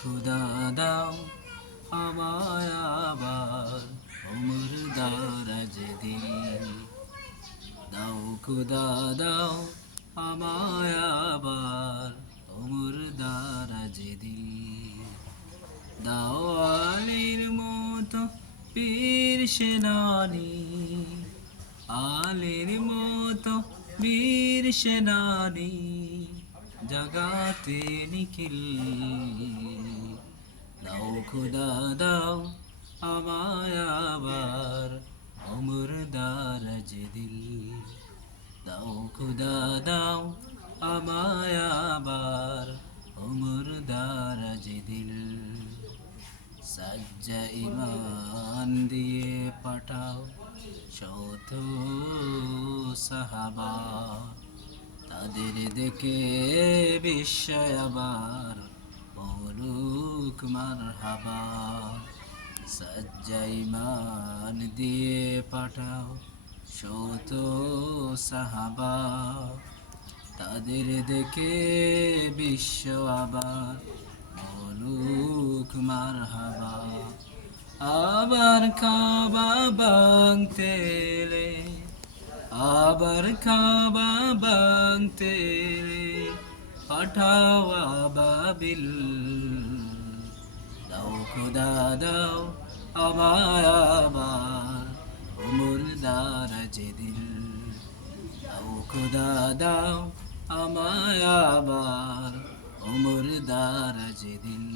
খুদা দাও আমায় আবার ওমর দারাজ দিল। দাও খুদা দাও আমায় আবার ওমর দারাজ দিল। দাও আলীর মতো বীর সেনানী, আলীর মতো বীর সেনানী জাগাতে নিখিল। দাও খুদা দাও আমায় আবার ওমর দারাজ দিল। দাও খুদা দাও আমায় আবার ওমর দারাজ দিল। সাজ্জা ইমান দিয়ে পাঠাও শত সাহাবা, তাদের দেখে বিস্ময় আবার বলুক মারহাবা। সাজ্জা ইমান দিয়ে পাঠাও শত সাহাবা, তাদের দেখে বিশ্ব আবার বলুক মারহাবা। আবার কাবা ভাঙতে এলে, আবার কাবা ভাঙতে এলে পাঠাও আবাবিল। দাও খুদা দাও আমায় আবার ওমর দারাজ দিল। দাও খুদা দাও আমায় আবার ওমর দারাজ দিল।